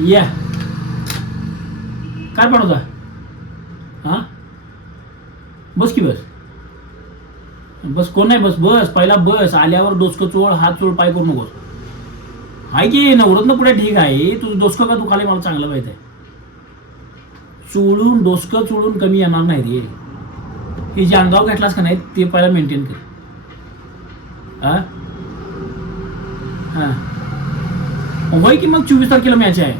या। काय पाठवता हां? बस की बस? बस कोण नाही बस बस पहिला बस आल्यावर डोसकं चोळ हात चोळ पाय करू नकोस. आहे की नवरत्न पुढे ठीक आहे. तुझं डोसकं का दुखाले मला चांगलं माहीत आहे? चोळून डोसकं चोळून कमी येणार नाही रे. हे जे अंगाव घेतलास का नाही ते पहिला मेंटेन कर. हा? हा. होय की मग चोवीस तारखेला मॅच आहे?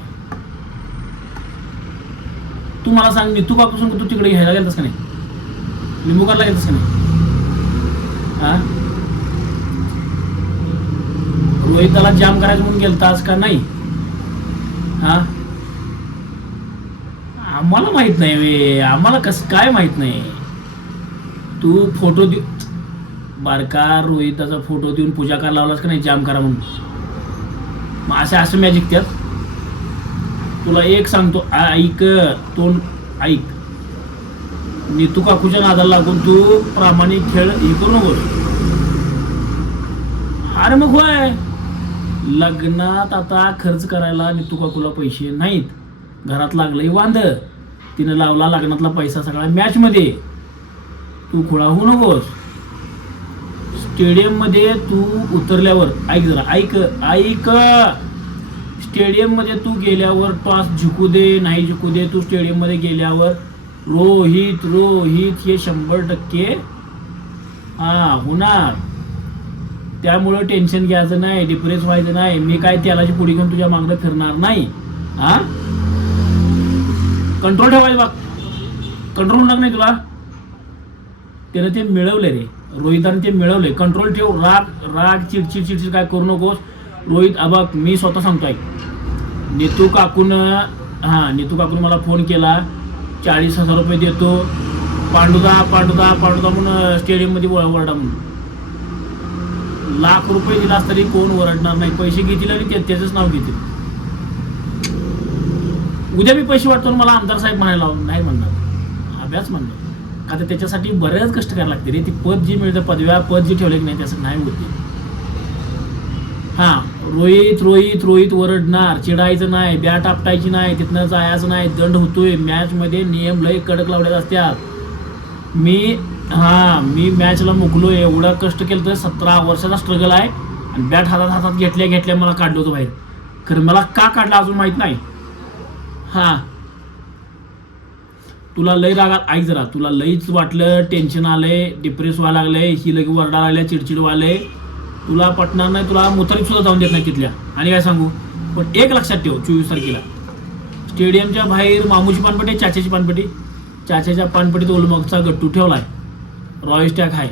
तू मला सांग नितू बापासून तू तिकडे घ्यायला गेलतास का नाही? लिंबू काढला गेलतास का नाही? हा? रोहिताला जाम करायचं म्हणून गेलतास का नाही? हा? आम्हाला माहीत नाही वे. आम्हाला कसं काय माहीत नाही. तू फोटो देऊ बारका रोहिताचा फोटो देऊन पूजा करायला लावलास का नाही जाम करा म्हणून? मग असे असं मॅजिक त्यात. तुला एक सांगतो ऐक तोंड ऐक. नीतू काकूच्या नादाला लागून तू प्रामाणिक खेळ हे करू नकोस. अरे मग होय. लग्नात आता खर्च करायला नीतू काकूला पैसे नाहीत. घरात लागलंय वांद. तिनं लावला लग्नातला पैसा सगळा मॅचमध्ये तू खुळा होऊ नकोस. स्टेडियममध्ये तू उतरल्यावर ऐक जरा ऐक ऐक. स्टेडियममध्ये तू गेल्यावर टॉस जिंकू दे नाही जिंकू दे तू स्टेडियममध्ये गेल्यावर रोहित रोहित हे शंभर टक्के हा होणार. त्यामुळं टेन्शन घ्यायचं नाही डिप्रेस व्हायचं नाही मी काय त्यालाची पुढे घेऊन तुझ्या मागणं फिरणार नाही हा? कंट्रोल ठेवायचं बघ कंट्रोल होणार नाही तुला. त्यानं ते मिळवलं रे. रोहिताने ते मिळवले कंट्रोल ठेव राग राग चिडचिड चिडचिड काय करू नकोस. रोहित अबक मी स्वतः सांगतोय. नेतू काकून हां नेतू काकून मला फोन केला. चाळीस हजार रुपये देतो. पांडुदा पांडुदा पांडुदा म्हणून स्टेडियममध्ये वर- वरडा म्हणून. लाख रुपये दिलास तरी कोण ओरडणार नाही. पैसे घेतील आणि ते त्याचंच नाव घेतील. उद्या मी पैसे वाटतो आणि मला आमदार साहेब म्हणायला नाही म्हणणार. अभ्यास म्हणणार. आता त्याच्यासाठी बरेच कष्ट करायला लागते रे. ती पद जी मिळतं पदव्या पद जी ठेवले की नाही त्यासाठी नाही होते हां रोहित रोहित रोहित ओरडणार. चिडायचं नाही बॅट आपटायची नाही तिथनं जायचं नाही. दंड होतोय. मॅचमध्ये नियम लय कडक लावलेले असतात. मी हां मी मॅचला मुकलो एवढा कष्ट केलं तर सतरा वर्षाचा स्ट्रगल आहे. आणि बॅट हातात हातात घेतल्या घेतल्या मला काढलं होतं बाहेर. खरं मला का काढलं अजून माहीत नाही. हां तुला लय रागात ऐक जरा तुला लईच वाटलं टेन्शन आलंय डिप्रेस व्हायला लागलंय ही लगे वरडा लागल्या चिडचिड व्हायलंय तुला पटणार नाही तुला मुथरीत सुद्धा जाऊन देत नाही तिथल्या. आणि काय सांगू? पण एक लक्षात ठेव चोवीस तारखेला. स्टेडियमच्या बाहेर मामूची पानपटी चाच्याची पानपटी चाच्याच्या पानपटीत ओलमगचा गट्टू ठेवला आहे रॉयल स्टॅक आहे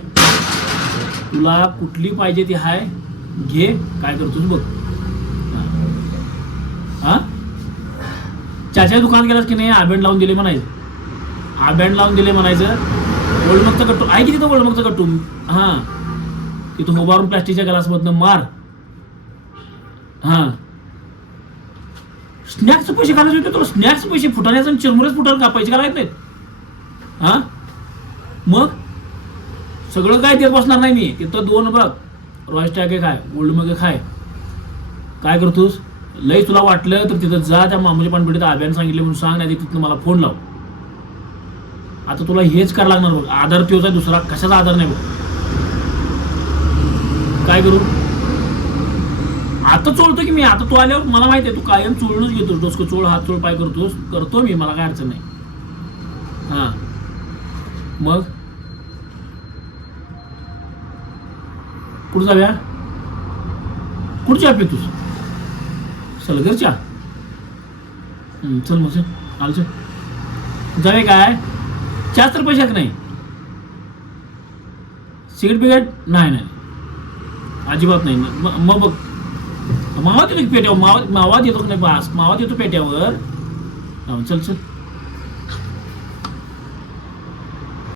तुला कुठली पाहिजे ती हाय? घे काय करतोस बघ. हा? चाच्या दुकानात गेलास की नाही? आबेंड लावून दिले म्हणायचं. आबेंड लावून दिले म्हणायचं. ओल्डमगचा कट्टू आहे की तिथं ओल्डमगचा कट्टू? हां. तिथं उभारून प्लास्टिकच्या ग्लासमधनं मार. हां. स्नॅक्सचे पैसे घालायचे होते तुला स्नॅक्स पैसे फुटाण्याचं आणि चिरमुरेच फुटायला का पैसे घालायचे नाहीत? हां? मग? सगळं काय देत बसणार नाही मी. तिथं दोन बघ. रॉयल स्टॅक खाय ओल्ड खाय. काय करतोस? लई तुला वाटलं तर तिथं जा त्या मामूच्या पानपट्टीत अभ्यान सांगितलं म्हणून सांग नाही तिथनं मला फोन लाव. आता तुला हेच करायला लागणार बघ. आधार तोच आहे दुसरा कशाचा आधार नाही बघ. काय करू? आता चोळतो की मी आता तू आल्यावर मला माहिती आहे तू कायम चोळूनच घेतोस डोसकं चोळ हात चोळ पाय करतोस करतो मी मला काय अडचण नाही. हां. मग? कुठं जाऊया? कुठच्या तू सलगरच्या चल मग चल. आल चल. काय? चार तर पैशात नाही. सिगरेट बिगरेट नाही नाही. अजिबात नाही. मग बघ. मावा देतो पेट्यावर मावा मावा देतो की नाही बास? मावा देतो पेट्यावर. चल चल.